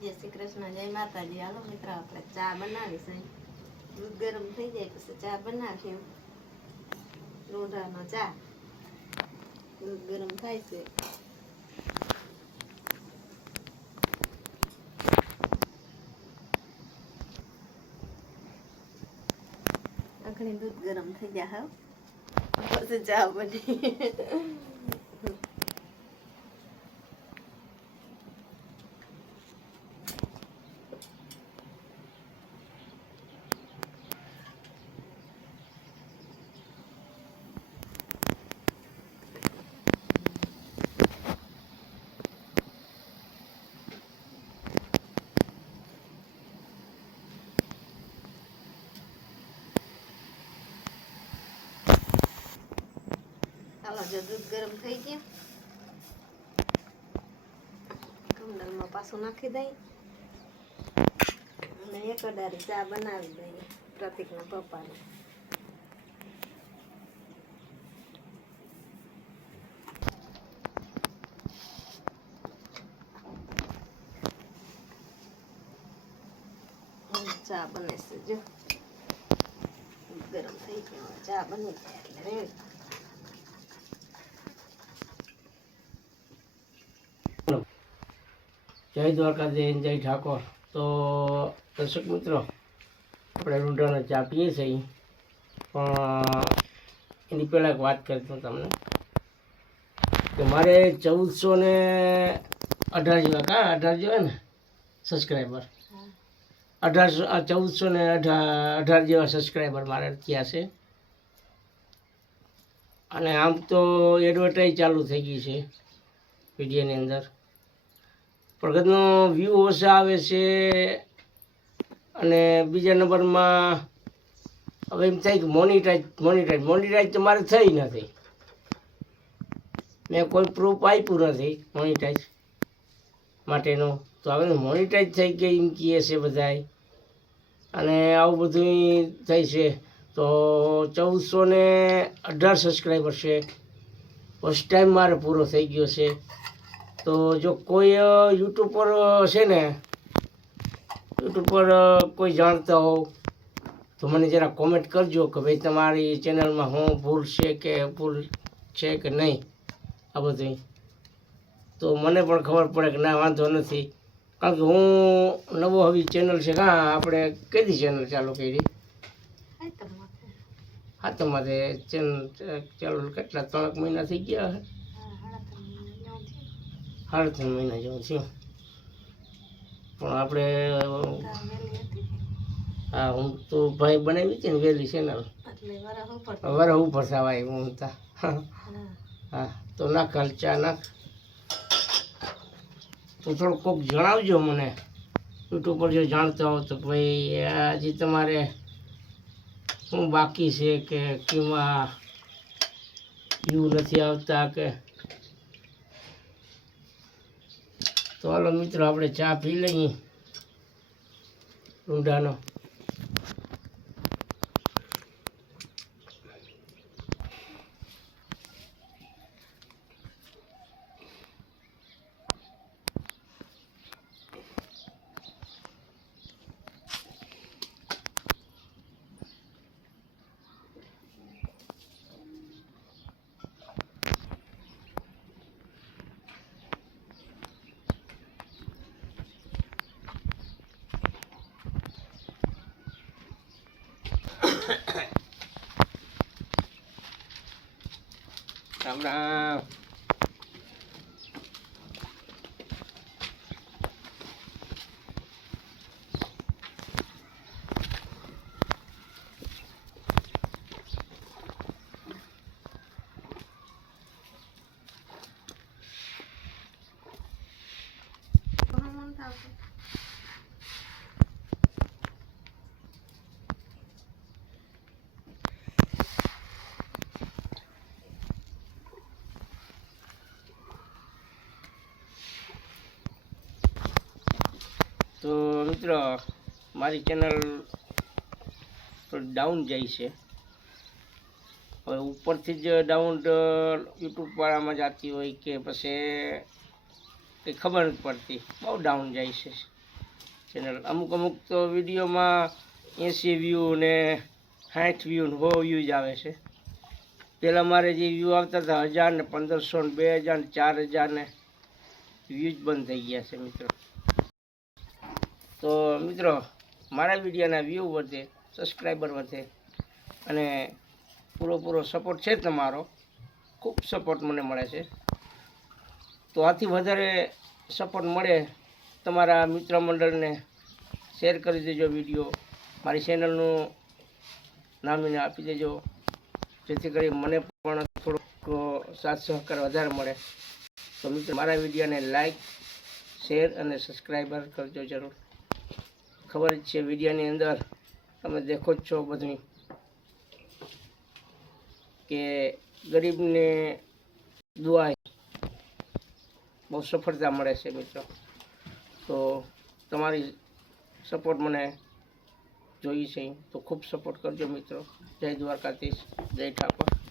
શ્રી કૃષ્ણ, જય માતાજી. હાલો મિત્રો, આપણે ચા બનાવીશું દૂધ ગરમ થઈ જાય પછી ચા બનાવીશું રોઢાનો ચા. દૂધ ગરમ થાય છે. આખણી દૂધ ગરમ થઈ જાય હા પછી ચા બની ચાલો જો દૂધ ગરમ થઈ ગયા. કમડલમાં પાછું નાખી દઈ. અને એક અડારી ચા બનાવી દઈએ પ્રતિકના પપ્પાને. ચા બને છે જો ગરમ થઈ ગયો ચા બની જાય, એટલે રેડી. જય દ્વારકા, જય ઠાકોર. તો દર્શક મિત્રો, આપણે રૂંઢાનો ચા પીએ છીએ પણ એની પહેલાં એક વાત કરતો તમને. કે મારે ચૌદસો ને અઢાર જેવા કા? અઢાર જેવા ને? સબસ્ક્રાઈબર અઢારસો ચૌદસો ને અઢાર અઢાર જેવા સબસ્ક્રાઈબર મારે થયા છે. અને આમ તો એડવર્ટાઈઝ ચાલુ થઈ ગઈ છે વિડીયોની અંદર. પ્રગતનો વ્યૂ ઓછા આવે છે અને બીજા નંબરમાં હવે એમ થાય કે મોનિટાઈઝ મોનિટાઈઝ મોનિટાઈઝ તો મારે થઈ નથી. મેં કોઈ પ્રૂફ આપ્યું નથી મોનિટાઈઝ માટેનો. તો હવે મોનિટાઈઝ થઈ ગઈ એમ કહે છે બધાય. અને આવું બધું થઈ છે. તો ચૌદસો ને અઢાર સબસ્ક્રાઈબર છે. ફર્સ્ટ ટાઈમ મારે પૂરો થઈ ગયો છે. તો જો કોઈ યુટ્યુબ પર છે ને યુટ્યુબ પર કોઈ જાણતા હોવ તો મને જરા કોમેન્ટ કરજો કે ભાઈ તમારી ચેનલમાં હું ભૂલ છે કે ભૂલ છે કે નહીં આ બધી તો મને પણ ખબર પડે કે ના વાંધો નથી. કારણ કે હું નવો હવે ચેનલ છે હા આપણે કઈ ચેનલ ચાલુ કરી. હા તમારે. ચેનલ ચાલુ કેટલા ત્રણ મહિના થઈ ગયા હે હા, હાડા ત્રણ મહિના જેવું થયું. સાડા ત્રણ મહિના જેવું થયું પણ આપણે હતી. હા હું તો ભાઈ બનાવી છે ને વહેલી છે ને ઉપર વર ઉપર થવાય હું તા હા. તો નાખ હાલ ચા નાખ તો થોડું કોક જણાવજો મને યુટ્યુબ પર જો જાણતા હો તો ભાઈ આજે તમારે શું બાકી છે કે કેમાં યુ નથી આવતા કે તો હાલો મિત્રો આપણે ચા પી લઈએ. ઊંડાનો. Đậu đâu Thank you. મિત્રો, મારી ચેનલ ડાઉન જાય છે. હવે ઉપરથી જ ડાઉન યુટ્યુબ વાળામાં જતી હોય કે પછી કંઈ ખબર નથી પડતી, બહુ ડાઉન જાય છે ચેનલ અમુક અમુક તો વિડીયોમાં એંસી વ્યૂ ને સાઠ વ્યૂ ને સો વ્યૂ જ આવે છે. પહેલાં મારે જે વ્યૂ આવતા હતા હજાર ને પંદરસો ને બે હજાર ને ચાર હજાર ને વ્યૂ જ બંધ થઈ ગયા છે મિત્રો. તો મિત્રો, મારા વિડીયોના વ્યૂ વધે સબસ્ક્રાઈબર વધે અને પૂરો પૂરો સપોર્ટ છે તમારો. ખૂબ સપોર્ટ મને મળે છે. તો આથી વધારે સપોર્ટ મળે, તમારા મિત્ર મંડળને શેર કરી દેજો વીડિયો મારી ચેનલનું નામ એને આપી દેજો. જેથી કરી મને પણ થોડોક સાથ સહકાર વધારે મળે. તો મિત્રો, મારા વિડીયોને લાઈક શેર અને સબસ્ક્રાઈબર કરજો જરૂર. ખબર જ છે, વિડીયોની અંદર તમે દેખો જ છો બધું કે ગરીબને દુઆ બહુ સફળતા મળે છે મિત્રો. તો તમારી સપોર્ટ મને જોઈ છે, તો ખૂબ સપોર્ટ કરજો મિત્રો. જય દ્વારકાધીશ, જય ઠાકોર.